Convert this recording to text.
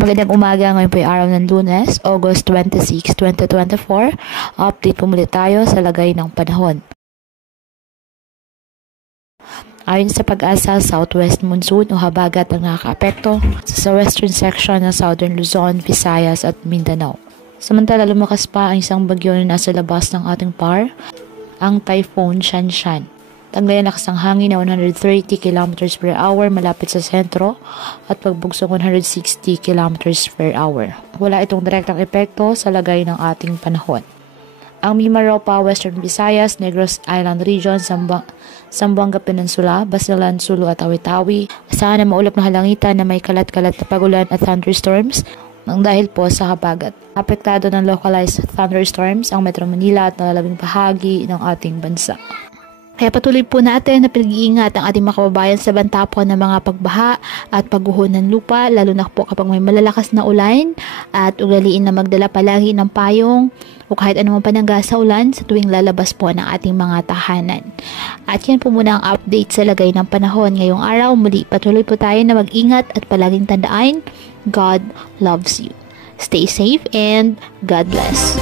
Magandang umaga, ngayon po ay araw ng Lunes, August 26, 2024. Update po muli tayo sa lagay ng panahon. Ayon sa Pag-asa, southwest monsoon o habagat ang nakakaapekto sa western section ng Southern Luzon, Visayas at Mindanao. Samantala, lumakas pa ang isang bagyo na nasa labas ng ating PAR, ang Typhoon Shanshan. Taglay ang lakas ng hangin na 130 km per hour malapit sa sentro at pagbugsong 160 km per hour. Wala itong direktang epekto sa lagay ng ating panahon. Ang Mimaropa, Western Visayas, Negros Island Region, Zamboanga Peninsula, Basilan, Sulu at Tawi-Tawi, asahan na maulap na halangitan na may kalat-kalat na pagulan at thunderstorms nang dahil po sa habagat. Apektado ng localized thunderstorms ang Metro Manila at nalalabing bahagi ng ating bansa. Kaya patuloy po natin na pinag-iingat ang ating mga kababayan sa banta po ng mga pagbaha at pagguho ng lupa, lalo na po kapag may malalakas na ulan, at ugaliin na magdala palagi ng payong o kahit anumang panangga sa ulan sa tuwing lalabas po ng ating mga tahanan. At yan po muna ang update sa lagay ng panahon ngayong araw. Muli patuloy po tayo na mag-ingat at palaging tandaan, God loves you. Stay safe and God bless.